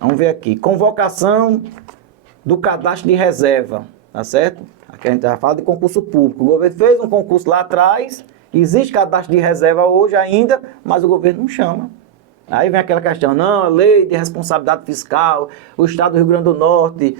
Vamos ver aqui. Convocação do cadastro de reserva, tá certo? Aqui a gente já fala de concurso público. O governo fez um concurso lá atrás, existe cadastro de reserva hoje ainda, mas o governo não chama. Aí vem aquela questão, não, a lei de responsabilidade fiscal, o Estado do Rio Grande do Norte,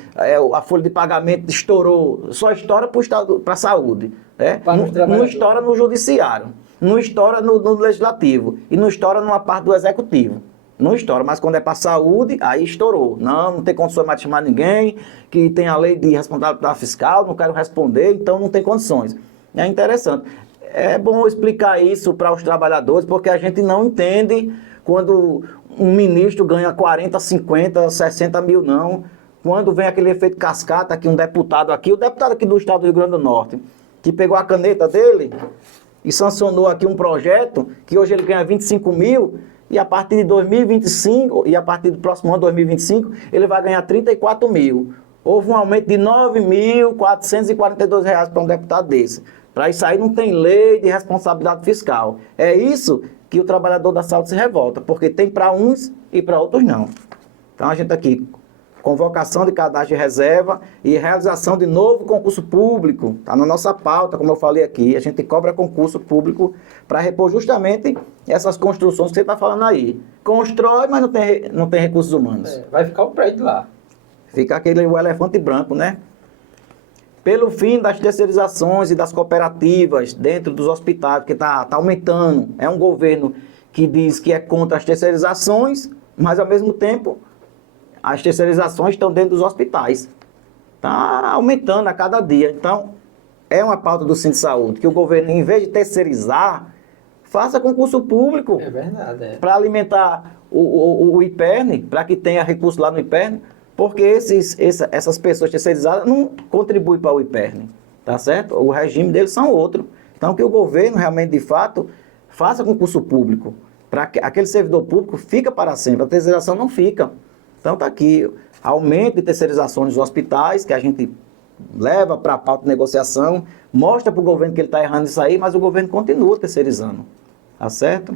a folha de pagamento estourou, só estoura para a saúde. Né? Não estoura no judiciário, não estoura no legislativo e não estoura numa parte do executivo. Não estoura, mas quando é para a saúde, aí estourou. Não tem condições mais de chamar ninguém, que tem a lei de responsabilidade fiscal, não quero responder, então não tem condições. É interessante. É bom explicar isso para os trabalhadores, porque a gente não entende quando um ministro ganha 40, 50, 60 mil, não. Quando vem aquele efeito cascata, aqui um deputado aqui, o deputado aqui do estado do Rio Grande do Norte, que pegou a caneta dele e sancionou aqui um projeto, que hoje ele ganha 25 mil, e a partir de 2025, e a partir do próximo ano, 2025, ele vai ganhar 34 mil. Houve um aumento de R$ 9.442 para um deputado desse. Para isso aí não tem lei de responsabilidade fiscal. É isso que o trabalhador da saúde se revolta, porque tem para uns e para outros não. Então a gente aqui, convocação de cadastro de reserva e realização de novo concurso público. Está na nossa pauta, como eu falei aqui. A gente cobra concurso público para repor justamente essas construções que você está falando aí. Constrói, mas não tem recursos humanos. Vai ficar o prédio lá. Fica o elefante branco, né? Pelo fim das terceirizações e das cooperativas dentro dos hospitais, que está aumentando. É um governo que diz que é contra as terceirizações, mas ao mesmo tempo as terceirizações estão dentro dos hospitais. Está aumentando a cada dia. Então, é uma pauta do Centro de Saúde, que o governo, em vez de terceirizar, faça concurso público. É verdade. Para alimentar o IPERN, para que tenha recurso lá no IPERN, porque essas pessoas terceirizadas não contribuem para o IPERN, tá certo? O regime deles são outro. Então, que o governo realmente, de fato, faça concurso público, para que aquele servidor público fica para sempre, a terceirização não fica. Então, está aqui, aumento de terceirizações nos hospitais, que a gente leva para a pauta de negociação, mostra para o governo que ele está errando isso aí, mas o governo continua terceirizando, tá certo?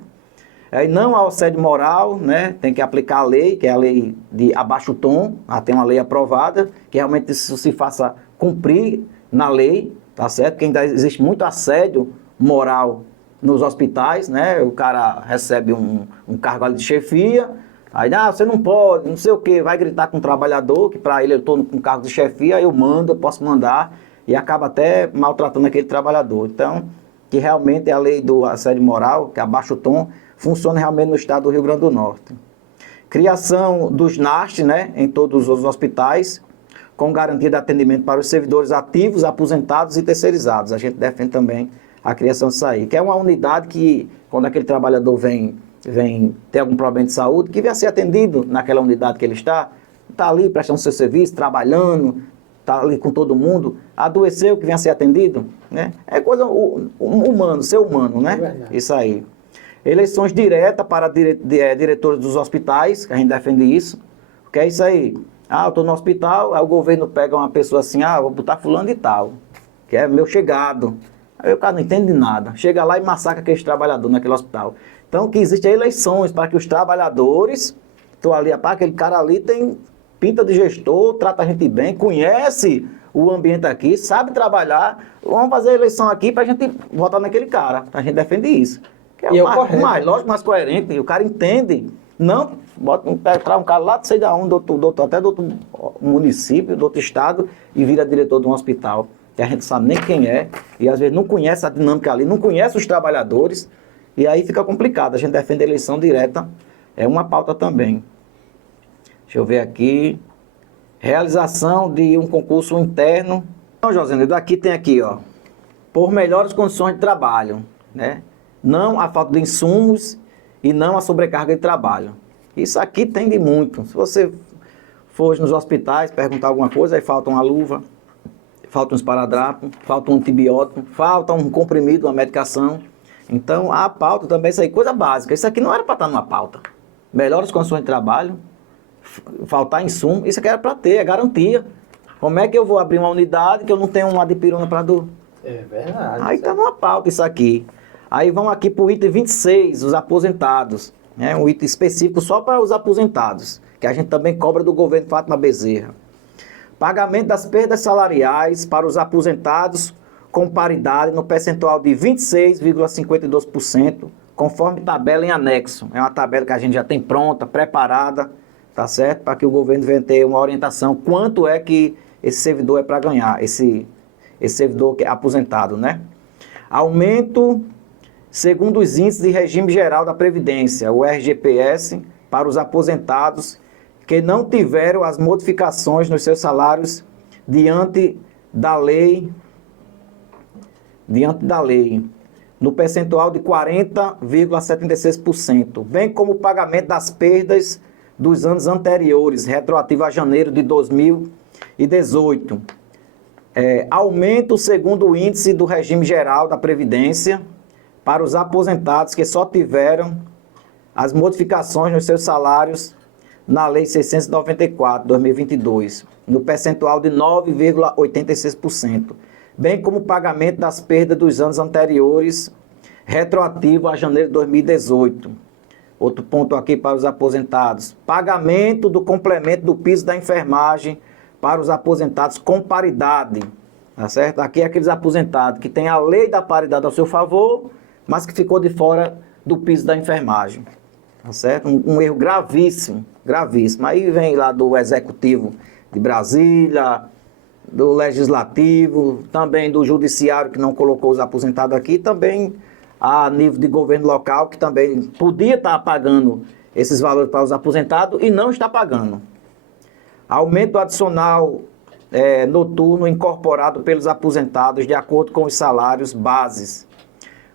Aí não há assédio moral, né? Tem que aplicar a lei, que é a lei de abaixo tom, tem uma lei aprovada, que realmente isso se faça cumprir na lei, tá certo? Porque ainda existe muito assédio moral nos hospitais, né? O cara recebe um cargo ali de chefia, aí, você não pode, não sei o quê, vai gritar com o trabalhador, que para ele eu estou com cargo de chefia, eu mando, eu posso mandar, e acaba até maltratando aquele trabalhador. Então, que realmente é a lei do assédio moral, que é abaixo tom, funciona realmente no estado do Rio Grande do Norte. Criação dos NAST, né, em todos os hospitais, com garantia de atendimento para os servidores ativos, aposentados e terceirizados. A gente defende também a criação disso aí, que é uma unidade que, quando aquele trabalhador vem ter algum problema de saúde, que venha ser atendido naquela unidade que ele está ali prestando seu serviço, trabalhando, está ali com todo mundo, adoeceu, que venha ser atendido, né? É coisa humano, ser humano, né? Isso aí. Eleições diretas para diretores dos hospitais, que a gente defende isso, que é isso aí. Eu estou no hospital, aí o governo pega uma pessoa assim, vou botar fulano e tal, que é meu chegado. Aí o cara não entende nada, chega lá e massacra aqueles trabalhadores naquele hospital. Então, que existem eleições para que os trabalhadores, aquele cara ali tem pinta de gestor, trata a gente bem, conhece o ambiente aqui, sabe trabalhar, vamos fazer a eleição aqui para a gente votar naquele cara, a gente defende isso. Que é mais lógico, mais coerente, e o cara entende, não, traz um cara lá, não sei de onde, até do outro município, do outro estado, e vira diretor de um hospital, que a gente sabe nem quem é, e às vezes não conhece a dinâmica ali, não conhece os trabalhadores, e aí fica complicado. A gente defende a eleição direta, é uma pauta também. Deixa eu ver aqui. Realização de um concurso interno. Então, José, daqui tem aqui, por melhores condições de trabalho, né? Não a falta de insumos e não a sobrecarga de trabalho. Isso aqui tem de muito. Se você for nos hospitais perguntar alguma coisa, aí falta uma luva, falta um esparadrapo, falta um antibiótico, falta um comprimido, uma medicação. Então, a pauta também, isso aí, coisa básica. Isso aqui não era para estar numa pauta. Melhores condições de trabalho, faltar insumo, isso aqui era para ter, é garantia. Como é que eu vou abrir uma unidade que eu não tenho uma dipirona para dor? É verdade. Aí está numa pauta isso aqui. Aí vamos aqui para o item 26, os aposentados. Um item específico só para os aposentados, que a gente também cobra do governo Fátima Bezerra. Pagamento das perdas salariais para os aposentados com paridade no percentual de 26,52%, conforme tabela em anexo. É uma tabela que a gente já tem pronta, preparada, tá certo? Para que o governo venha ter uma orientação quanto é que esse servidor é para ganhar, esse servidor que é aposentado, né? Aumento segundo os índices de regime geral da Previdência, o RGPS, para os aposentados que não tiveram as modificações nos seus salários diante da lei, no percentual de 40,76%, bem como o pagamento das perdas dos anos anteriores, retroativo a janeiro de 2018. Aumento segundo o índice do regime geral da Previdência para os aposentados que só tiveram as modificações nos seus salários na Lei 694, 2022, no percentual de 9,86%, bem como o pagamento das perdas dos anos anteriores, retroativo a janeiro de 2018. Outro ponto aqui para os aposentados: pagamento do complemento do piso da enfermagem para os aposentados com paridade, tá certo? Aqui é aqueles aposentados que têm a lei da paridade ao seu favor, mas que ficou de fora do piso da enfermagem, tá certo? Um erro gravíssimo, gravíssimo. Aí vem lá do Executivo de Brasília, do Legislativo, também do Judiciário, que não colocou os aposentados aqui, também a nível de governo local, que também podia estar pagando esses valores para os aposentados e não está pagando. Aumento adicional noturno incorporado pelos aposentados de acordo com os salários bases,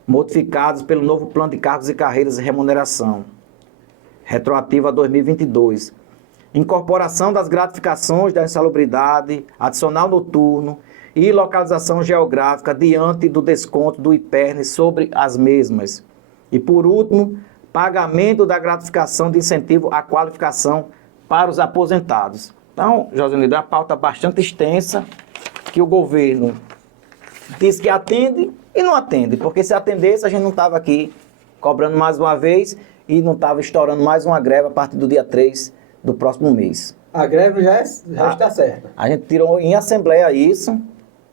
modificados pelo novo plano de cargos e carreiras e remuneração, retroativo a 2022. Incorporação das gratificações da insalubridade, adicional noturno e localização geográfica diante do desconto do IPERN sobre as mesmas. E por último, pagamento da gratificação de incentivo à qualificação para os aposentados. Então, Josenildo, é uma pauta bastante extensa que o governo diz que atende e não atende, porque se atendesse a gente não estava aqui cobrando mais uma vez e não estava estourando mais uma greve a partir do dia 3 do próximo mês. A greve já está certa. A gente tirou em assembleia isso,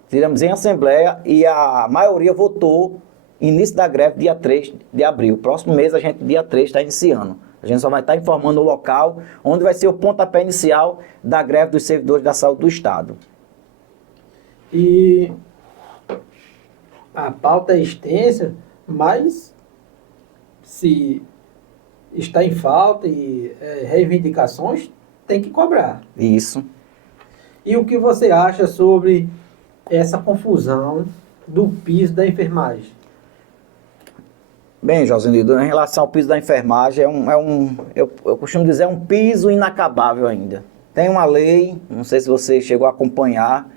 tiramos em assembleia e a maioria votou início da greve dia 3 de abril. Próximo mês a gente, dia 3, está iniciando. A gente só vai estar informando o local onde vai ser o pontapé inicial da greve dos servidores da saúde do Estado. E a pauta é extensa, mas se está em falta e reivindicações, tem que cobrar. Isso. E o que você acha sobre essa confusão do piso da enfermagem? Bem, Josenildo, em relação ao piso da enfermagem, eu costumo dizer, é um piso inacabável ainda. Tem uma lei, não sei se você chegou a acompanhar,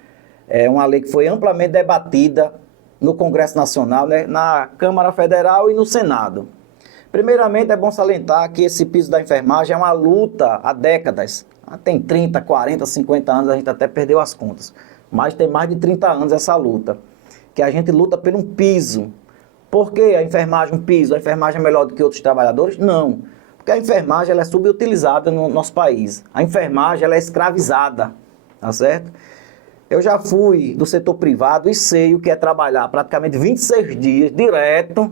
é uma lei que foi amplamente debatida no Congresso Nacional, né, na Câmara Federal e no Senado. Primeiramente, é bom salientar que esse piso da enfermagem é uma luta há décadas. Tem 30, 40, 50 anos, a gente até perdeu as contas. Mas tem mais de 30 anos essa luta, que a gente luta por um piso. Por que a enfermagem, um piso? A enfermagem é melhor do que outros trabalhadores? Não. Porque a enfermagem ela é subutilizada no nosso país. A enfermagem ela é escravizada, tá certo? Eu já fui do setor privado e sei o que é trabalhar praticamente 26 dias direto,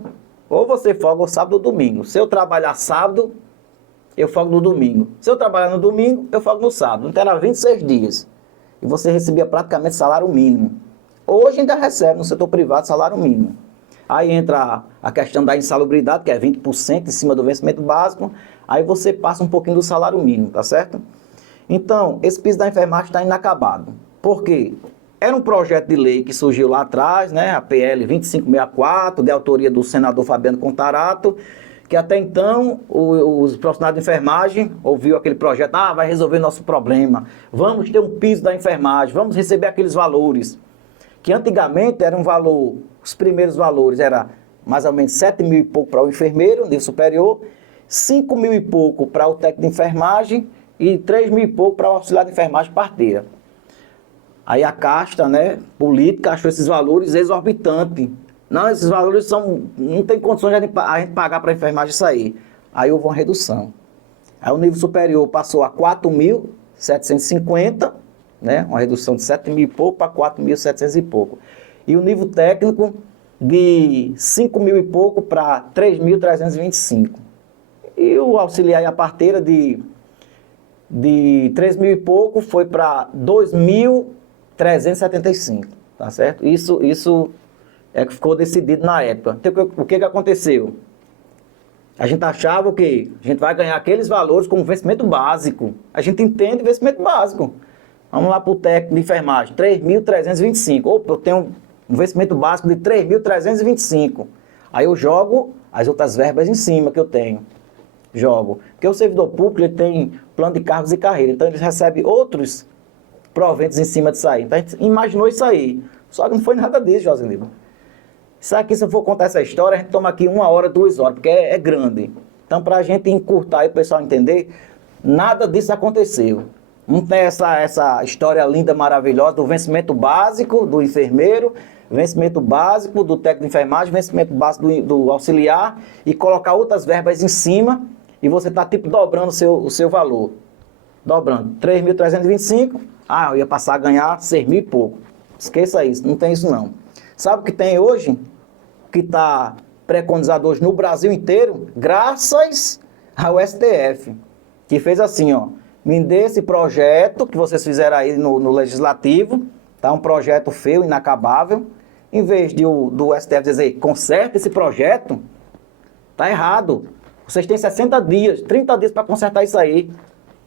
ou você folga o sábado ou domingo. Se eu trabalhar sábado, eu folgo no domingo. Se eu trabalhar no domingo, eu folgo no sábado. Então era 26 dias. E você recebia praticamente salário mínimo. Hoje ainda recebe no setor privado salário mínimo. Aí entra a questão da insalubridade, que é 20% em cima do vencimento básico. Aí você passa um pouquinho do salário mínimo, tá certo? Então, esse piso da enfermagem está inacabado. Por quê? Era um projeto de lei que surgiu lá atrás, né? A PL 2564, de autoria do senador Fabiano Contarato, que até então os profissionais de enfermagem ouviu aquele projeto, vai resolver nosso problema, vamos ter um piso da enfermagem, vamos receber aqueles valores. Que antigamente era um valor, os primeiros valores era mais ou menos 7 mil e pouco para o enfermeiro, nível superior, 5 mil e pouco para o técnico de enfermagem e 3 mil e pouco para o auxiliar de enfermagem parteira. Aí a casta, né, política achou esses valores exorbitantes. Não, esses valores não tem condições de a gente pagar para a enfermagem sair. Aí houve uma redução. Aí o nível superior passou a 4.750, né? Uma redução de 7 mil e pouco para 4.700 e pouco. E o nível técnico de 5 mil e pouco para 3.325. E o auxiliar e a parteira de 3 mil e pouco foi para 2.375, tá certo? Isso é que ficou decidido na época. Então, o que aconteceu? A gente achava que a gente vai ganhar aqueles valores como vencimento básico. A gente entende vencimento básico. Vamos lá para o técnico de enfermagem, 3.325. Opa, eu tenho um vencimento básico de 3.325. Aí eu jogo as outras verbas em cima que eu tenho. Jogo. Porque o servidor público ele tem plano de cargos e carreira. Então ele recebe outros proventos em cima disso aí. Então a gente imaginou isso aí. Só que não foi nada disso, Joselino. Isso aqui, se eu for contar essa história, a gente toma aqui 1 hora, 2 horas, porque é grande. Então, para a gente encurtar e o pessoal entender, nada disso aconteceu. Não tem essa história linda, maravilhosa do vencimento básico do enfermeiro, vencimento básico do técnico de enfermagem, vencimento básico do auxiliar e colocar outras verbas em cima e você está tipo dobrando o seu valor. Dobrando. 3.325, eu ia passar a ganhar 6 mil e pouco. Esqueça isso, não tem isso não. Sabe o que tem hoje? O que está preconizado hoje no Brasil inteiro? Graças ao STF, que fez assim, ó. Me dê esse projeto que vocês fizeram aí no Legislativo, tá? Um projeto feio, inacabável. Em vez do STF dizer, conserta esse projeto, tá errado. Vocês têm 60 dias, 30 dias para consertar isso aí,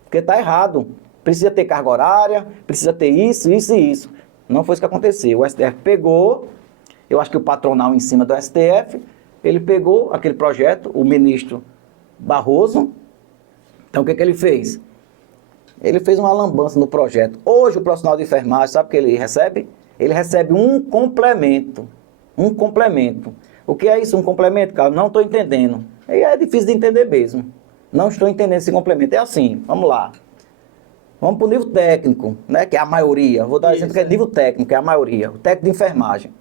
porque tá errado. Precisa ter carga horária, precisa ter isso, isso e isso. Não foi isso que aconteceu. O STF pegou, eu acho que o patronal em cima do STF, ele pegou aquele projeto, o ministro Barroso. Então, o que ele fez? Ele fez uma lambança no projeto. Hoje, o profissional de enfermagem, sabe o que ele recebe? Ele recebe um complemento. Um complemento. O que é isso, um complemento, cara? Não estou entendendo. E é difícil de entender mesmo. Não estou entendendo esse complemento. É assim, vamos lá. Vamos para o nível técnico, né, que é a maioria. Vou dar um exemplo que é nível técnico, que é a maioria. O técnico de enfermagem.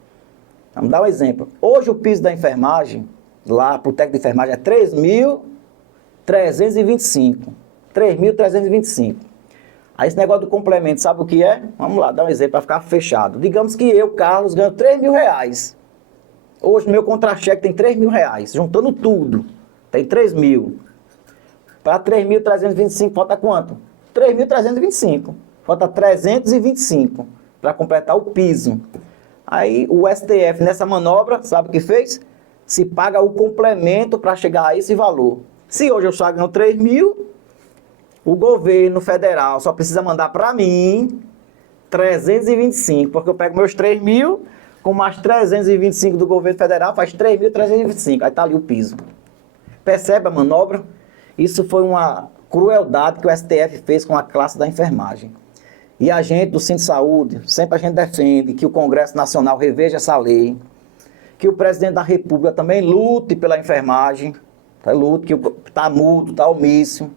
Vamos dar um exemplo. Hoje o piso da enfermagem, lá para o técnico de enfermagem, é 3.325. 3.325. Aí esse negócio do complemento, sabe o que é? Vamos lá, dar um exemplo para ficar fechado. Digamos que eu, Carlos, ganho 3 mil reais. Hoje meu contra-cheque tem 3 mil reais. Juntando tudo, tem 3 mil. Para 3.325 falta quanto? 3.325. Falta 325 para completar o piso. Aí o STF, nessa manobra, sabe o que fez? Se paga o complemento para chegar a esse valor. Se hoje eu só ganho 3 mil, o governo federal só precisa mandar para mim 325, porque eu pego meus 3 mil, com mais 325 do governo federal, faz 3.325. Aí está ali o piso. Percebe a manobra? Isso foi uma crueldade que o STF fez com a classe da enfermagem. E a gente do Sindsaúde, sempre a gente defende que o Congresso Nacional reveja essa lei, que o presidente da República também lute pela enfermagem, lute, que está mudo, está omisso.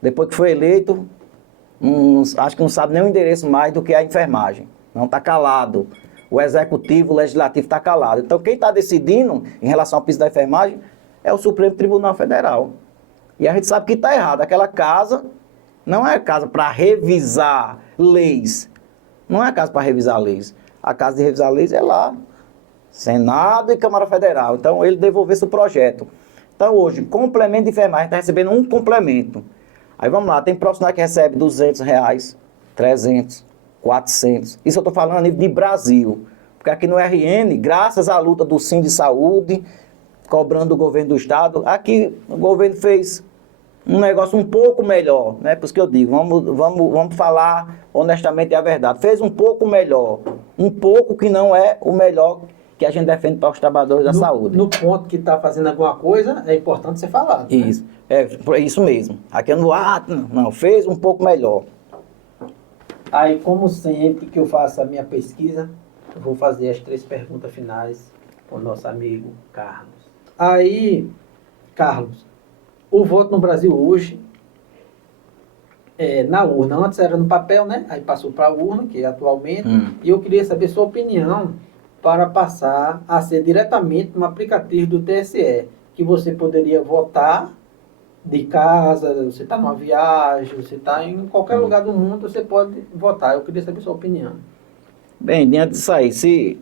Depois que foi eleito, acho que não sabe nem o endereço mais do que a enfermagem. Não está calado. O executivo, o legislativo está calado. Então quem está decidindo em relação ao piso da enfermagem é o Supremo Tribunal Federal. E a gente sabe que está errado. Aquela casa não é casa para revisar leis. Não é casa para revisar leis. A casa de revisar leis é lá. Senado e Câmara Federal. Então ele devolvesse o projeto. Então hoje, complemento de enfermagem, está recebendo um complemento. Aí vamos lá, tem profissional que recebe 200 reais, 300, 400. Isso eu estou falando a nível de Brasil. Porque aqui no RN, graças à luta do Sindsaúde, cobrando do governo do estado, aqui o governo fez um negócio um pouco melhor, né? Por isso que eu digo, vamos falar honestamente a verdade. Fez um pouco melhor, um pouco que não é o melhor que a gente defende para os trabalhadores da saúde. No ponto que está fazendo alguma coisa, é importante ser falado. Isso, né? É isso mesmo. Aqui no não, fez um pouco melhor. Aí, como sempre que eu faço a minha pesquisa, eu vou fazer as 3 perguntas finais com o nosso amigo Carlos. Aí, Carlos, o voto no Brasil hoje é na urna. Antes era no papel, né? Aí passou para a urna, que é atualmente. E eu queria saber sua opinião para passar a ser diretamente no aplicativo do TSE, que você poderia votar de casa, você está numa viagem, você está em qualquer lugar do mundo, você pode votar. Eu queria saber a sua opinião. Bem, diante disso aí, se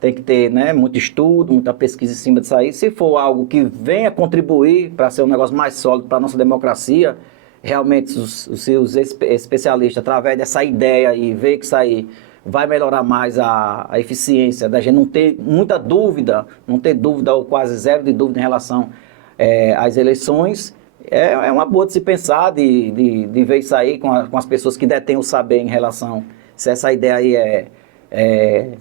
tem que ter, né, muito estudo, muita pesquisa em cima disso aí, se for algo que venha contribuir para ser um negócio mais sólido para a nossa democracia, realmente os seus especialistas, através dessa ideia e ver que isso aí vai melhorar mais a eficiência da gente não ter muita dúvida, não ter dúvida ou quase zero de dúvida em relação às eleições, é uma boa de se pensar, de ver isso aí com as pessoas que detêm o saber em relação se essa ideia aí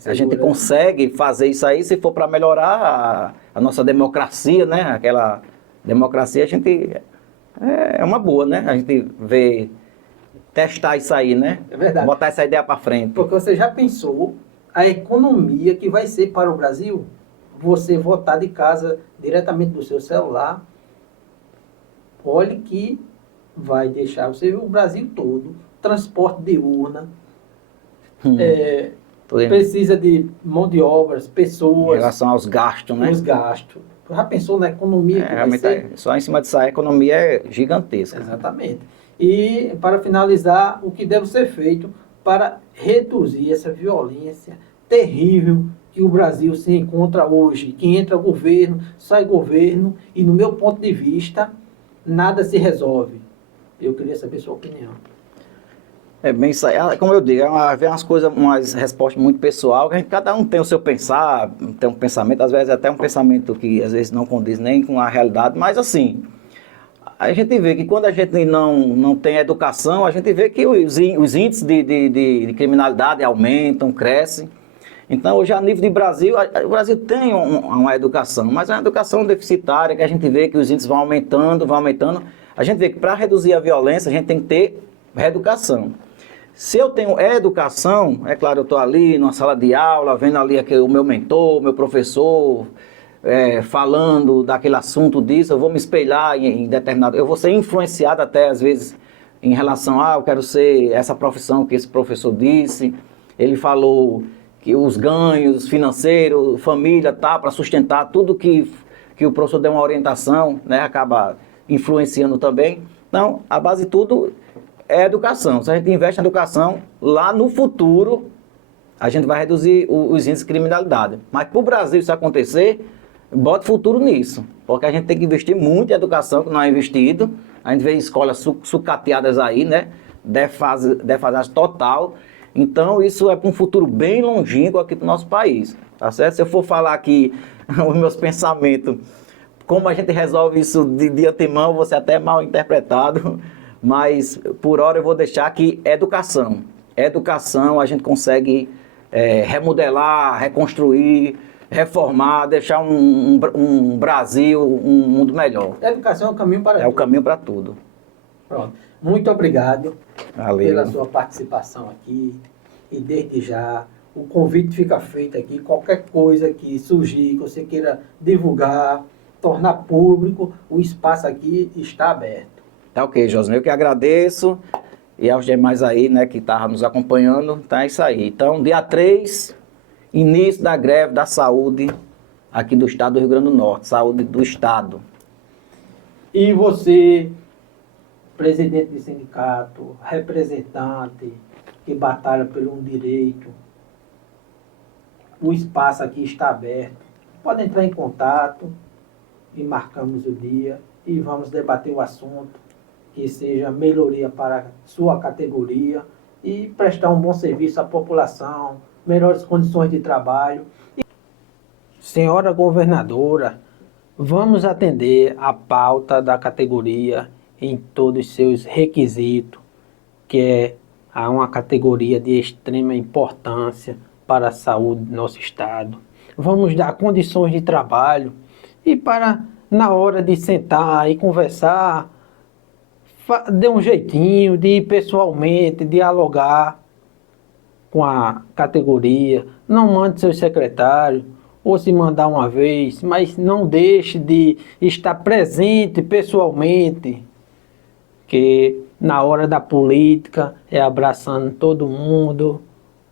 a gente consegue fazer isso aí, se for para melhorar a nossa democracia, né? Aquela democracia, a gente é uma boa, né? A gente vê, testar isso aí, né? É verdade. Botar essa ideia para frente. Porque você já pensou a economia que vai ser para o Brasil? Você votar de casa diretamente do seu celular. Olhe que vai deixar você ver o Brasil todo, transporte de urna, precisa de mão de obras, pessoas. Em relação aos gastos, né? Os gastos. Já pensou na economia que vai ser? Só em cima disso aí, a economia é gigantesca. Exatamente. E, para finalizar, o que deve ser feito para reduzir essa violência terrível que o Brasil se encontra hoje, que entra governo, sai governo, e no meu ponto de vista, nada se resolve. Eu queria saber sua opinião. É bem isso aí. Como eu digo, vem umas coisas, umas respostas muito pessoal, que cada um tem o seu pensar, tem um pensamento, às vezes até um pensamento que às vezes não condiz nem com a realidade, mas assim, a gente vê que quando a gente não tem educação, a gente vê que os índices de criminalidade aumentam, crescem. Então, hoje, a nível de Brasil, o Brasil tem uma educação, mas é uma educação deficitária, que a gente vê que os índices vão aumentando, vão aumentando. A gente vê que para reduzir a violência, a gente tem que ter reeducação. Se eu tenho educação, é claro, eu estou ali numa sala de aula, vendo ali o meu mentor, o meu professor, falando daquele assunto disso, eu vou me espelhar em determinado... Eu vou ser influenciado até, às vezes, em relação a, eu quero ser essa profissão que esse professor disse. Ele falou que os ganhos financeiros, família, tá, para sustentar tudo que o professor deu uma orientação, né, acaba influenciando também. Então, a base de tudo é educação. Se a gente investe na educação, lá no futuro, a gente vai reduzir os índices de criminalidade. Mas para o Brasil isso acontecer, bota futuro nisso. Porque a gente tem que investir muito em educação, que não é investido. A gente vê escolas sucateadas aí, né? Defasagem total. Então, isso é para um futuro bem longínquo aqui para o nosso país. Tá certo? Se eu for falar aqui os meus pensamentos, como a gente resolve isso de antemão, eu vou ser até mal interpretado. Mas, por hora, eu vou deixar que educação. Educação, a gente consegue remodelar, reconstruir, reformar, deixar um Brasil, um mundo melhor. A educação é o caminho para tudo. É o caminho para tudo. Pronto. Muito obrigado pela Valeu. sua participação aqui. E desde já, o convite fica feito aqui. Qualquer coisa que surgir, que você queira divulgar, tornar público, o espaço aqui está aberto. Tá ok, José. Eu que agradeço. E aos demais aí, né, que estavam nos acompanhando, tá isso aí. Então, dia 3, início da greve da saúde aqui do estado do Rio Grande do Norte. Saúde do estado. E você, presidente de sindicato, representante que batalha por um direito, o espaço aqui está aberto. Pode entrar em contato e marcamos o dia e vamos debater o assunto, que seja melhoria para a sua categoria e prestar um bom serviço à população, melhores condições de trabalho. Senhora governadora, vamos atender a pauta da categoria em todos os seus requisitos, que é uma categoria de extrema importância para a saúde do nosso estado. Vamos dar condições de trabalho e para, na hora de sentar e conversar, dê um jeitinho de ir pessoalmente, dialogar com a categoria. Não mande seu secretário, ou se mandar uma vez, mas não deixe de estar presente pessoalmente, que na hora da política é abraçando todo mundo,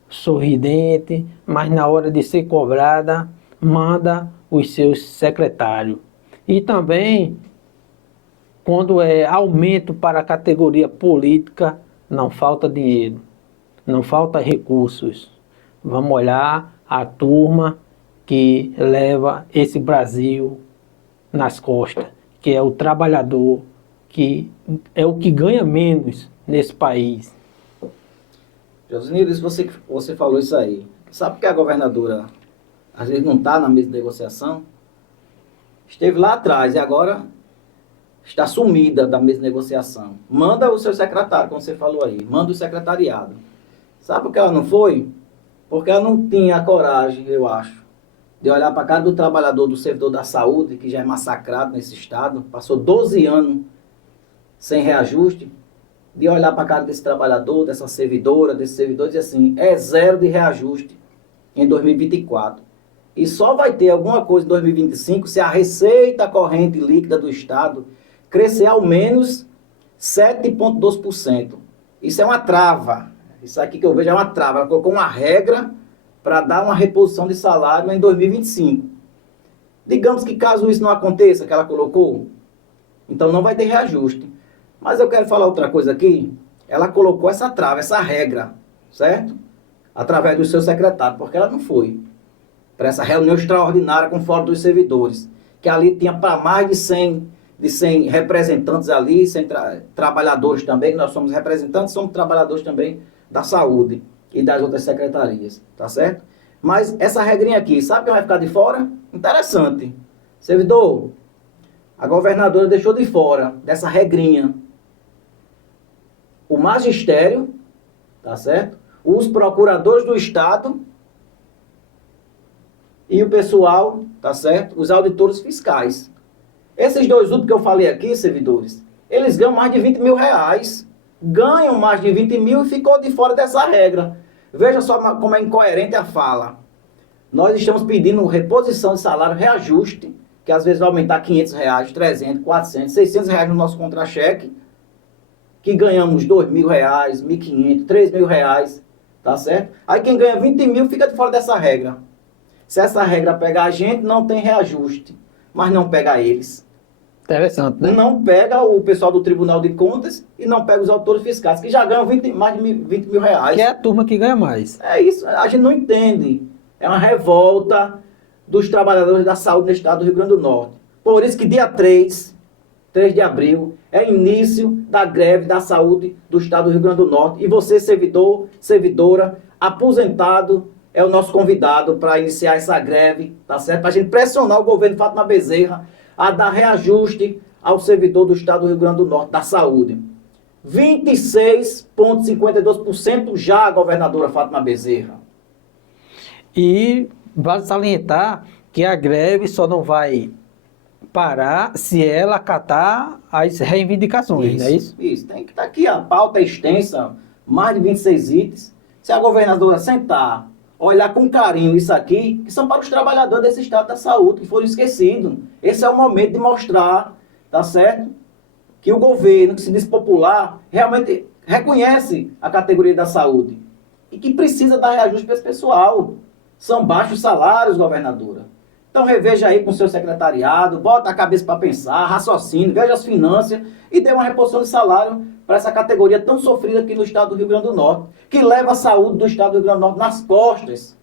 sorridente, mas na hora de ser cobrada, manda os seus secretários. E também quando é aumento para a categoria política, não falta dinheiro, não falta recursos. Vamos olhar a turma que leva esse Brasil nas costas, que é o trabalhador, que é o que ganha menos nesse país. Josinildo, você falou isso aí. Sabe que a governadora às vezes não está na mesa de negociação? Esteve lá atrás e agora está sumida da mesa de negociação. Manda o seu secretário, como você falou aí. Manda o secretariado. Sabe por que ela não foi? Porque ela não tinha coragem, eu acho, de olhar para a cara do trabalhador, do servidor da saúde, que já é massacrado nesse estado, passou 12 anos sem reajuste, de olhar para a cara desse trabalhador, dessa servidora, desse servidor e dizer assim, é zero de reajuste em 2024. E só vai ter alguma coisa em 2025 se a receita corrente líquida do estado crescer ao menos 7,2%. Isso é uma trava. Isso aqui que eu vejo é uma trava. Ela colocou uma regra para dar uma reposição de salário em 2025. Digamos que caso isso não aconteça, que ela colocou, então não vai ter reajuste. Mas eu quero falar outra coisa aqui. Ela colocou essa trava, essa regra, certo? Através do seu secretário, porque ela não foi para essa reunião extraordinária com o Fórum dos Servidores, que ali tinha para mais de 100 representantes ali, 100 trabalhadores também, que nós somos representantes, somos trabalhadores também da saúde e das outras secretarias, tá certo? Mas essa regrinha aqui, sabe quem vai ficar de fora? Interessante. Servidor, a governadora deixou de fora dessa regrinha o magistério, tá certo? Os procuradores do Estado e o pessoal, tá certo? Os auditores fiscais. Esses dois últimos que eu falei aqui, servidores, eles ganham mais de 20 mil reais. Ganham mais de 20 mil e ficou de fora dessa regra. Veja só como é incoerente a fala. Nós estamos pedindo reposição de salário, reajuste, que às vezes vai aumentar 500 reais, 300, 400, 600 reais no nosso contra-cheque, que ganhamos 2 mil reais, 1.500, 3 mil reais, tá certo? Aí quem ganha 20 mil fica de fora dessa regra. Se essa regra pegar a gente, não tem reajuste, mas não pega eles. Interessante, né? Não pega o pessoal do Tribunal de Contas e não pega os auditores fiscais, que já ganham mais de 20 mil reais. Que é a turma que ganha mais. É isso, a gente não entende. É uma revolta dos trabalhadores da saúde no estado do Rio Grande do Norte. Por isso que dia 3 de abril, é início da greve da saúde do estado do Rio Grande do Norte. E você, servidor, servidora, aposentado, é o nosso convidado para iniciar essa greve, tá certo? Para a gente pressionar o governo Fátima Bezerra a dar reajuste ao servidor do estado do Rio Grande do Norte, da saúde. 26,52% já, governadora Fátima Bezerra. E vale salientar que a greve só não vai parar se ela acatar as reivindicações, não é isso? Isso, tem que estar aqui, a pauta é extensa, mais de 26 itens. Se a governadora sentar, olhar com carinho isso aqui, que são para os trabalhadores desse estado da saúde, que foram esquecidos. Esse é o momento de mostrar, tá certo? Que o governo, que se diz popular, realmente reconhece a categoria da saúde. E que precisa dar reajuste para esse pessoal. São baixos salários, governadora. Então reveja aí com o seu secretariado, bota a cabeça para pensar, raciocine, veja as finanças e dê uma reposição de salário para essa categoria tão sofrida aqui no estado do Rio Grande do Norte, que leva a saúde do estado do Rio Grande do Norte nas costas.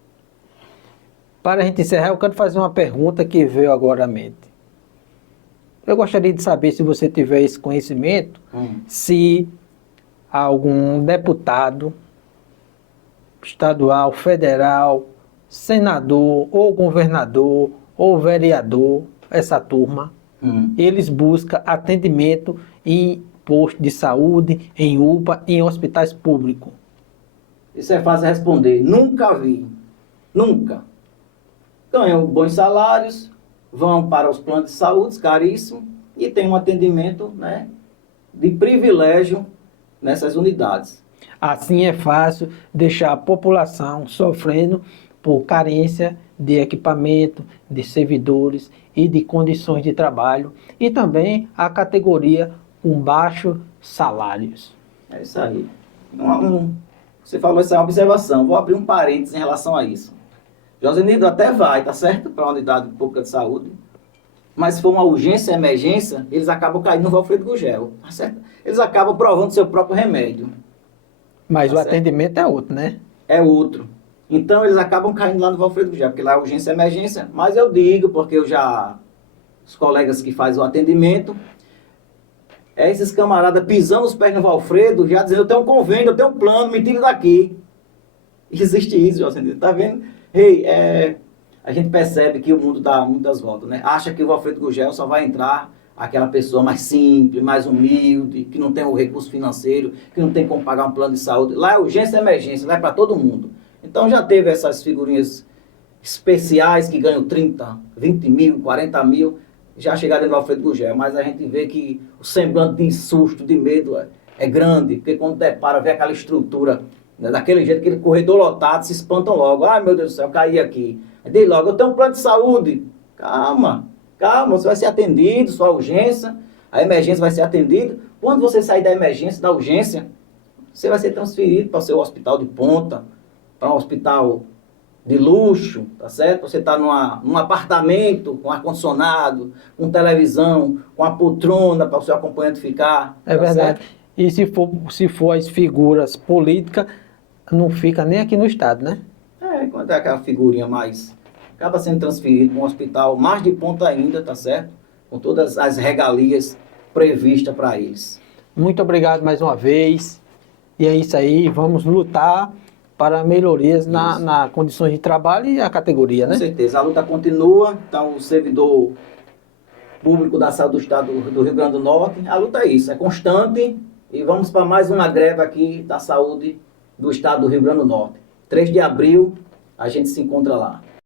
Para a gente encerrar, eu quero fazer uma pergunta que veio agora à mente. Eu gostaria de saber, se você tiver esse conhecimento, se algum deputado estadual, federal, senador, ou governador, ou vereador, essa turma, eles buscam atendimento em posto de saúde, em UPA, em hospitais públicos. Isso é fácil responder. Nunca vi. Nunca. Ganham bons salários, vão para os planos de saúde, caríssimo, e tem um atendimento, né, de privilégio nessas unidades. Assim é fácil deixar a população sofrendo por carência de equipamento, de servidores e de condições de trabalho, e também a categoria com baixos salários. É isso aí. Você falou essa observação, vou abrir um parênteses em relação a isso. Josinildo até vai, tá certo? Para a unidade pública de saúde. mas se for uma urgência, emergência, eles acabam caindo no Valfredo Gugel, tá certo? Eles acabam provando seu próprio remédio. Mas Tá o certo. atendimento é outro, né? É outro. Então eles acabam caindo lá no Valfredo Gugel, porque lá é urgência e emergência, mas eu digo, porque eu já, os colegas que fazem o atendimento, esses camaradas pisando os pés no Valfredo, já dizendo, eu tenho um convênio, eu tenho um plano, me tira daqui. Existe isso, José, tá vendo? Ei, a gente percebe que o mundo dá muitas voltas, né? Acha que o Valfredo Gugel só vai entrar aquela pessoa mais simples, mais humilde, que não tem o recurso financeiro, que não tem como pagar um plano de saúde. Lá é urgência e emergência, lá é para todo mundo. Então já teve essas figurinhas especiais que ganham 30, 20 mil, 40 mil, já chegaram no Valfredo Gugel, mas a gente vê que o semblante de susto, de medo é grande, porque quando depara, vê aquela estrutura, né, daquele jeito, aquele corredor lotado, se espantam logo. Ai, meu Deus do céu, eu caí aqui. Diz logo, eu tenho um plano de saúde. Calma, calma, você vai ser atendido, sua urgência, a emergência vai ser atendida. Quando você sair da emergência, da urgência, você vai ser transferido para o seu hospital de ponta, para um hospital de luxo, tá certo? Você está num apartamento com ar-condicionado, com televisão, com a poltrona para o seu acompanhante ficar. É tá verdade. certo? E se for as figuras políticas, não fica nem aqui no estado, né? Quando é aquela figurinha mais... Acaba sendo transferido para um hospital mais de ponta ainda, tá certo? Com todas as regalias previstas para eles. Muito obrigado mais uma vez. E é isso aí, vamos lutar para melhorias na condições de trabalho e a categoria, Com né? certeza, a luta continua, então o servidor público da saúde do estado do Rio Grande do Norte, a luta é isso, é constante, e vamos para mais uma greve aqui da saúde do estado do Rio Grande do Norte. 3 de abril, a gente se encontra lá.